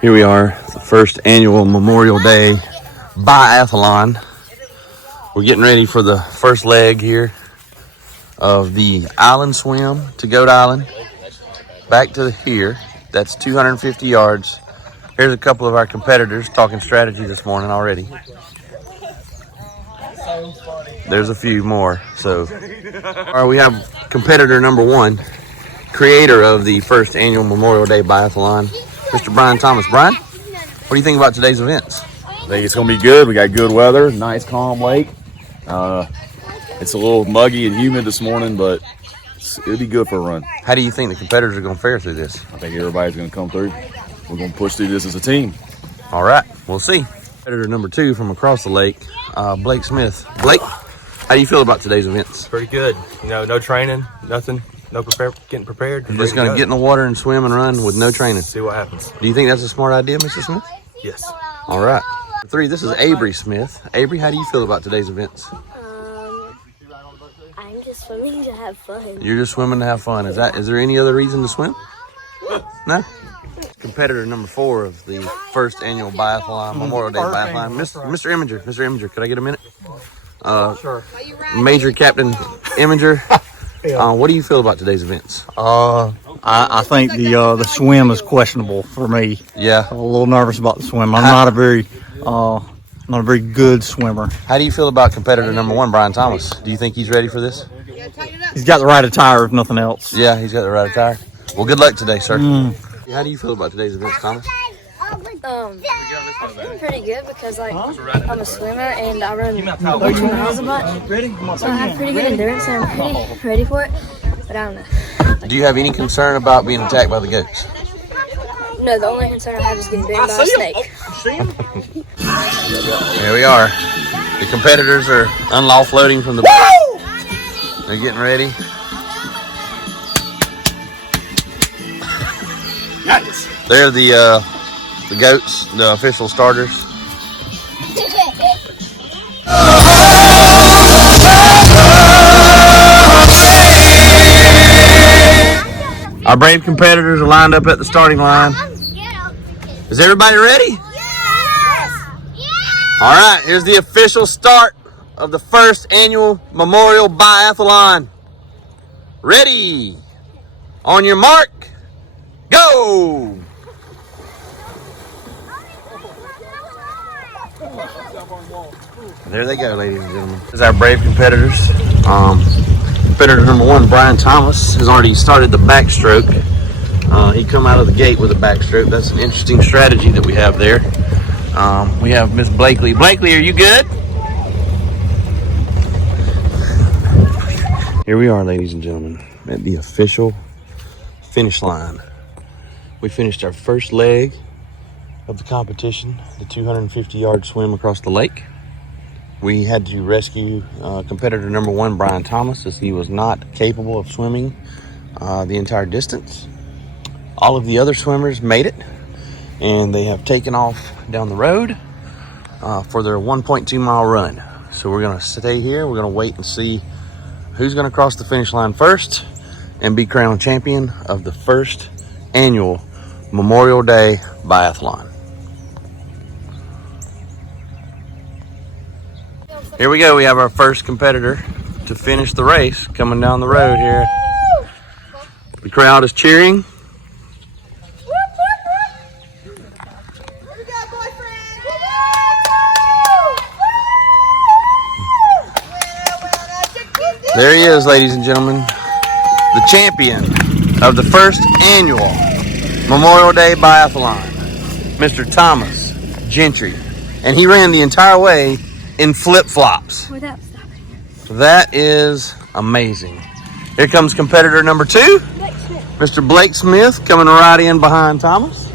Here we are, the first annual Memorial Day Biathlon. We're getting ready for the first leg here of the island swim to Goat Island. Back to here, that's 250 yards. Here's a couple of our competitors talking strategy this morning already. There's a few more. So, all right, we have competitor number one, creator of the first annual Memorial Day Biathlon, Mr. Brian Thomas. Brian, what do you think about today's events? I think it's going to be good. We got good weather, nice calm lake. It's a little muggy and humid this morning, but it'll be good for a run. How do you think the competitors are going to fare through this? I think everybody's going to come through. We're going to push through this as a team. All right, we'll see. Competitor number two from across the lake, Blake Smith. Blake, how do you feel about today's events? Pretty good. No training, nothing. Getting prepared. You're just going to get in the water and swim and run with no training. See what happens. Do you think that's a smart idea, Mr. Smith? Yes. All right. Three, this is Avery Smith. Avery, how do you feel about today's events? I'm just swimming to have fun. You're just swimming to have fun. Is there any other reason to swim? No? Competitor number four of the first annual Biathlon, Memorial Day Biathlon. Mr. Imager, could I get a minute? Sure. Major Captain Imager. What do you feel about today's events? I think the swim is questionable for me. Yeah. I'm a little nervous about the swim. I'm not a very good swimmer. How do you feel about competitor number one, Brian Thomas? Do you think he's ready for this? He's got the right attire, if nothing else. Yeah, he's got the right attire. Well, good luck today, sir. How do you feel about today's events, Thomas? Pretty good because I'm a swimmer and I run 2 miles a month. So I have pretty good endurance and I'm pretty ready for it. But I don't know. Do you have any concern about being attacked by the goats? No, the only concern I have is getting bitten by a snake. Here we are. The competitors are unloading from the boat. They're getting ready. They're the goats, the official starters. Our brave competitors are lined up at the starting line. Is everybody ready? Yes! All right, here's the official start of the first annual Memorial Biathlon. Ready? On your mark, go! There they go, ladies and gentlemen. Here's our brave competitors. Competitor number one, Brian Thomas, has already started the backstroke. He come out of the gate with a backstroke. That's an interesting strategy that we have there. We have Miss Blakely. Blakely, are you good? Here we are, ladies and gentlemen, at the official finish line. We finished our first leg of the competition, the 250-yard swim across the lake. We had to rescue competitor number one, Brian Thomas, as he was not capable of swimming the entire distance. All of the other swimmers made it, and they have taken off down the road for their 1.2-mile run. So we're going to stay here. We're going to wait and see who's going to cross the finish line first and be crowned champion of the first annual Memorial Day Biathlon. Here we go. We have our first competitor to finish the race coming down the road here. The crowd is cheering. There he is, ladies and gentlemen, the champion of the first annual Memorial Day Biathlon, Mr. Thomas Gentry. And he ran the entire way in flip-flops. Without stopping. That is amazing. Here comes competitor number two, Mr. Blake Smith, coming right in behind Thomas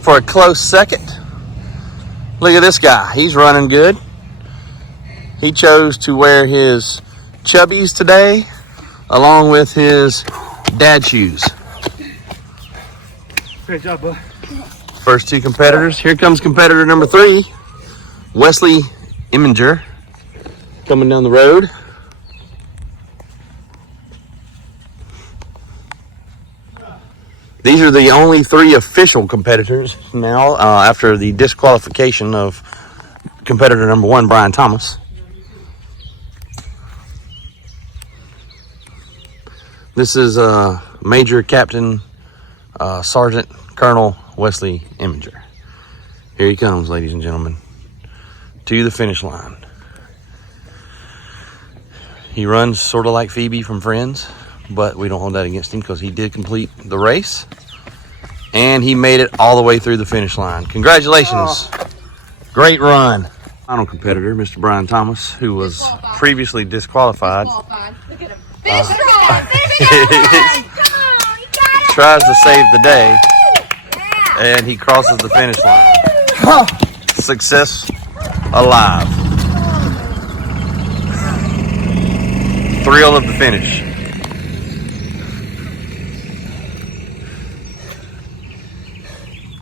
for a close second. Look at this guy. He's running good. He chose to wear his chubbies today along with his dad shoes. Great job, bud. First two competitors. Here comes competitor number three, Wesley Imager, coming down the road. These are the only 3 official competitors now after the disqualification of competitor number 1, Brian Thomas. This is Major Captain Sergeant Colonel Wesley Imminger. Here he comes, ladies and gentlemen, to the finish line. He runs sort of like Phoebe from Friends, but we don't hold that against him because he did complete the race. And he made it all the way through the finish line. Congratulations. Great run. Final competitor, Mr. Brian Thomas, who was previously disqualified. Tries to save the day, and he crosses the finish line. Success alive. Thrill of the finish.